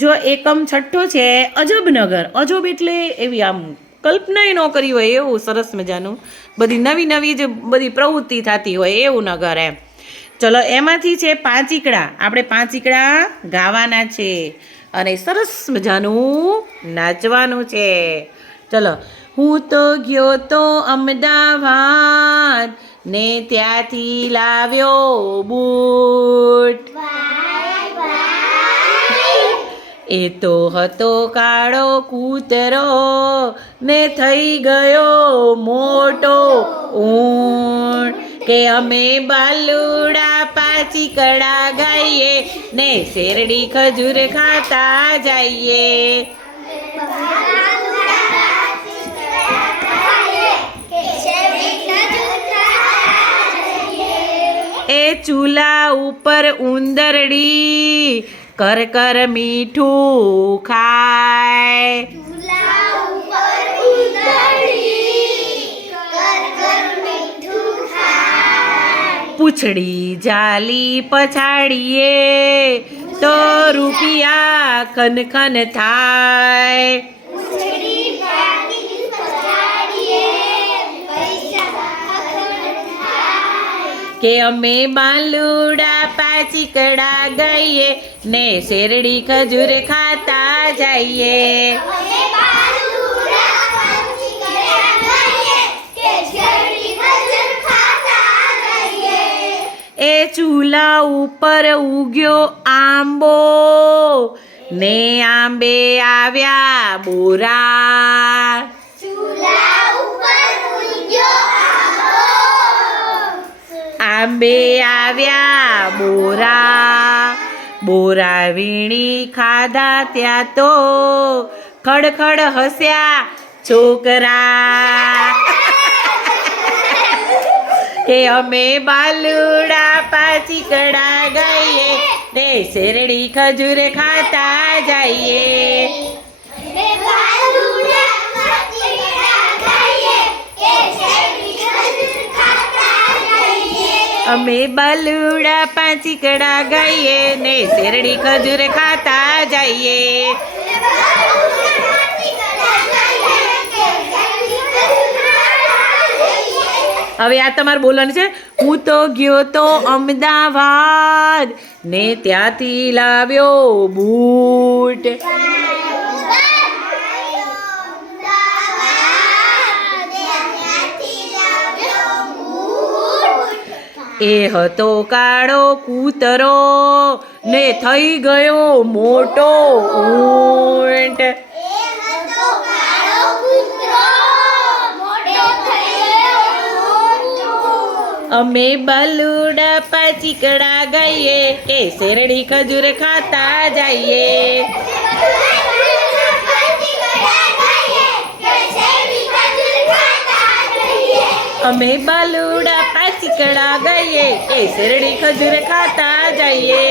જો એકમ છઠ્ઠો છે અજબનગર. અજબ એટલે એવી આમ કલ્પના ન કરી હોય એવું સરસ મજાનું, બધી નવી નવી જે બધી પ્રવૃત્તિ થતી હોય એવું નગર એમ. ચલો એમાંથી છે પાંચીકડા. આપણે પાંચીકડા ગાવાના છે અને સરસ મજાનું નાચવાનું છે. ચલો. હું તો ગયો તો અમદાવાદ ને ત્યાંથી લાવ્યો બૂટ. એ તો હતો કાળો કૂતરો ને થઈ ગયો મોટો ઊંટ. કે અમે બાલુડા પાંચીકડા ગાઈએ ને શેરડી ખજૂર ખાતા જઈએ. એ ચૂલા ઉપર ઉંદરડી કર કર મીઠું ખાય. પૂંછડી જાલી પછાડીએ તો રૂપિયા ખન ખન થાય. કે અમે બાલુડા પાંચીકડા ગાઈએ ને શેરડી ખજૂર ખાતા જઈએ. એ ચૂલા ઉપર ઉગ્યો આંબો ને આંબે આવ્યા બોરા. આંબે આવ્યા બોરા. બોરા વીણી ખાધા ત્યાં તો ખડખડ હસ્યા છોકરા. કે અમે બાલુડા પાંચીકડા ગાઈએ ને શેરડી ખજૂર ખાતા જઈએ. અમે બાલુડા પાંચીકડા ગાઈએ ને શેરડી ખજૂર ખાતા જઈએ. હવે આ તમારે બોલવાનું છે. હું તો ગયો તો અમદાવાદ ને ત્યાંથી લાવ્યો બૂટ. એ હતો કાળો કૂતરો ને થઈ ગયો મોટો ઊંટ. અમે બાલુડા પાંચીકડા ગાઈએ કે શેરડી ખજૂર ખાતા જઈએ. અમે બાલુડા પાંચીકડા ગાઈએ કે શેરડી ખજૂર ખાતા જઈએ.